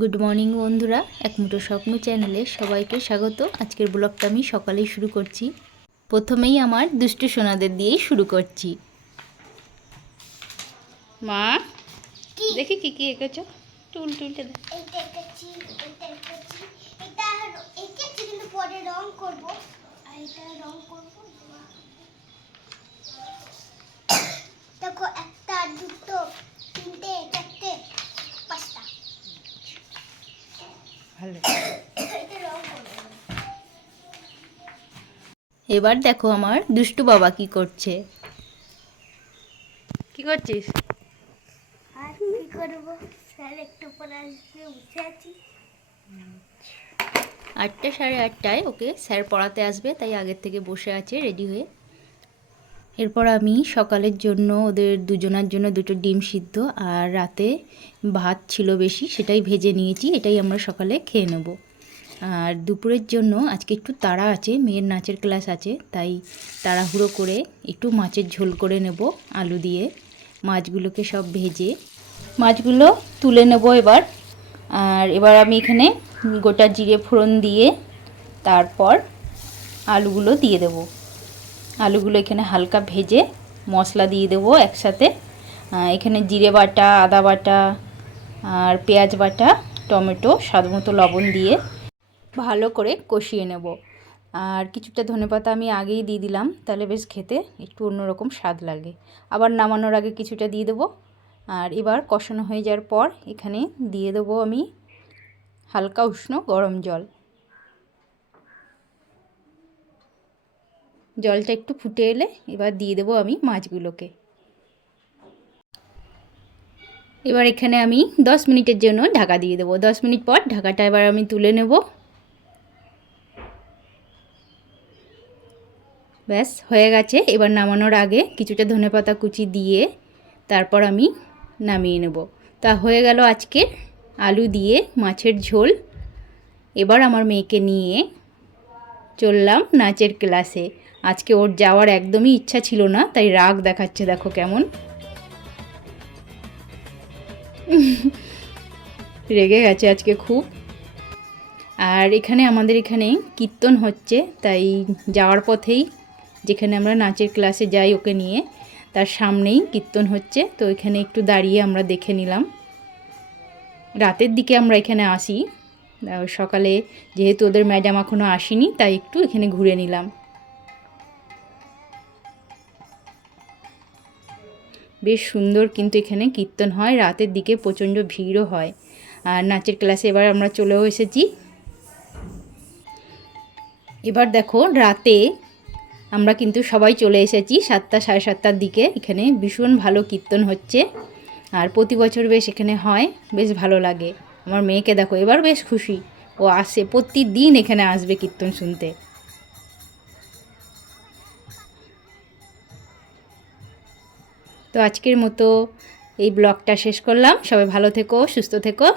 Good morning বন্ধুরা এক মুঠো স্বপ্ন চ্যানেলে সবাইকে স্বাগত। আজকের ব্লগটা আমি সকালেই শুরু করছি। প্রথমেই আমার দুষ্টু সোনাদের দিয়েই শুরু করছি। মা দেখি কি কি এঁকেছ? টুল টুলটে দে এইটা এঁকেছি এটা এঁকেছি এটা এঁকেছি কিন্তু পরে রং করব আর এটা রং করব দেখো একটা দুটো তিনটে চারটে পাঁচটা ভালো এটা রং করব এবার দেখো আমার দুষ্টু বাবা কি করছে। কি করছিস? আর কি করব? স্যার একটু পরে আসবে উঠে আছি। আটটা সাড়ে আটটায় ওকে স্যার পড়াতে আসবে তাই আগের থেকে বসে আছে রেডি হয়ে। এরপর আমি সকালের জন্য ওদের দুজনার জন্য দুটো ডিম সিদ্ধ আর রাতে ভাত ছিল বেশি সেটাই ভেজে নিয়েছি এটাই আমরা সকালে খেয়ে নেব। আর দুপুরের জন্য আজকে একটু তাড়া আছে, মেয়ের নাচের ক্লাস আছে, তাই তাড়াহুড়ো করে একটু মাছের ঝোল করে নেব, আলু দিয়ে। মাছগুলোকে সব ভেজে মাছগুলো তুলে নেব এবার। আর এবার আমি এখানে গোটা জিরে ফোড়ন দিয়ে তারপর আলুগুলো দিয়ে দেবো। আলুগুলো এখানে হালকা ভেজে মশলা দিয়ে দেবো একসাথে। এখানে জিরে বাটা, আদা বাটা আর পেঁয়াজ বাটা, টমেটো, স্বাদ মতো লবণ দিয়ে ভালো করে কষিয়ে নেব। আর কিছুটা ধনেপাতা আমি আগেই দিয়ে দিলাম, তাহলে বেশ খেতে একটু অন্যরকম স্বাদ লাগে। আবার নামানোর আগে কিছুটা দিয়ে দেবো। আর এবার কষানো হয়ে যাওয়ার পর এখানে দিয়ে দেবো আমি হালকা উষ্ণ গরম জল। জলটা একটু ফুটে এলে এবার দিয়ে দেবো আমি মাছগুলোকে। এবার এখানে আমি দশ মিনিটের জন্য ঢাকা দিয়ে দেবো। দশ মিনিট পর ঢাকাটা এবার আমি তুলে নেব। ব্যাস, হয়ে গেছে। এবার নামানোর আগে কিছুটা ধনেপাতা কুচি দিয়ে তারপর আমি নামিয়ে নেব। তা হয়ে গেল আজকে আলু দিয়ে মাছের ঝোল। এবার আমার মেয়েকে নিয়ে চললাম নাচের ক্লাসে। আজকে ওর যাওয়ার একদমই ইচ্ছা ছিল না, তাই রাগ দেখাচ্ছে, দেখো কেমন। রেগে গেছে আজকে খুব। আর এখানে আমাদের এখানে কীর্তন হচ্ছে, তাই যাওয়ার পথেই যেখানে আমরা নাচের ক্লাসে যাই ওকে নিয়ে, তার সামনেই কীর্তন হচ্ছে, তো এখানে একটু দাঁড়িয়ে আমরা দেখে নিলাম। রাতের দিকে আমরা এখানে আসি। সকালে যেহেতু ওদের ম্যাডাম এখনও আসেনি, তাই একটু এখানে ঘুরে নিলাম। বেশ সুন্দর কিন্তু এখানে কীর্তন হয়, রাতের দিকে প্রচণ্ড ভিড়ও হয়। আর নাচের ক্লাসে এবার আমরা চলেও এসেছি। এবার দেখো, রাতে আমরা কিন্তু সবাই চলে এসেছি সাতটা, সাড়ে সাতটার দিকে। এখানে ভীষণ ভালো কীর্তন হচ্ছে আর প্রতি বছর বেশ এখানে হয়, বেশ ভালো লাগে। আমার মেয়েকে দেখো, এবার বেশ খুশি। ও আসে, প্রতিদিন এখানে আসবে কীর্তন শুনতে। তো আজকের মতো এই ব্লগটা শেষ করলাম। সবাই ভালো থেকো, সুস্থ থেকো।